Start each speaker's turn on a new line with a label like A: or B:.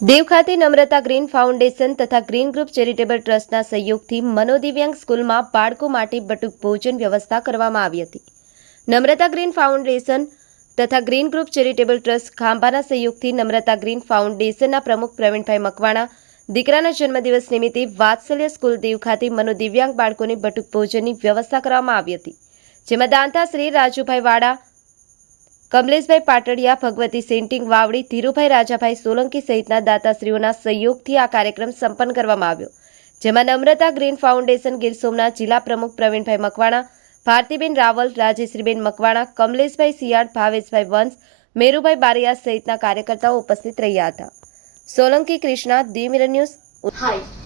A: દેવ ખાતે Namrata green foundation તથા green group charitable ટ્રસ્ટના સહયોગથી મનોદિવ્યાંગ સ્કૂલમાં બાળકો માટે બટુક ભોજન વ્યવસ્થા કરવામાં આવી હતી. નમ્રતા ગ્રીન ફાઉન્ડેશન તથા ગ્રીન ગ્રુપ ચેરિટેબલ ટ્રસ્ટ ખાંભાના સહયોગથી નમ્રતા ગ્રીન ફાઉન્ડેશનના પ્રમુખ પ્રવીણભાઈ મકવાણા દીકરાના જન્મદિવસ નિમિત્તે વાત્સલ્ય સ્કૂલ દેવ ખાતે મનોદિવ્યાંગ બાળકોને બટુક ભોજનની વ્યવસ્થા કરવામાં આવી હતી. જેમાં દાંતા શ્રી રાજુભાઈ વાડા કમલેશભાઈ પાટડિયા, ભગવતી સેન્ટિંગ વાવડી, ધીરુભાઈ રાજાભાઈ સોલંકી સહિતના દાતાશ્રીઓના સહયોગથી આ કાર્યક્રમ સંપન્ન કરવામાં આવ્યો, જેમાં નમ્રતા ગ્રીન ફાઉન્ડેશન ગીર સોમનાથ જિલ્લા પ્રમુખ પ્રવીણભાઈ મકવાણા, ભારતીબેન રાવલ, રાજેશ્રીબેન મકવાણા, કમલેશભાઈ સિયાળ ભાવેશભાઈ વંશ, મેરુભાઈ બારિયા સહિતના કાર્યકર્તાઓ ઉપસ્થિત રહ્યા હતા. સોલંકી કૃષ્ણા, દી મિરર ન્યૂઝ.
B: હાય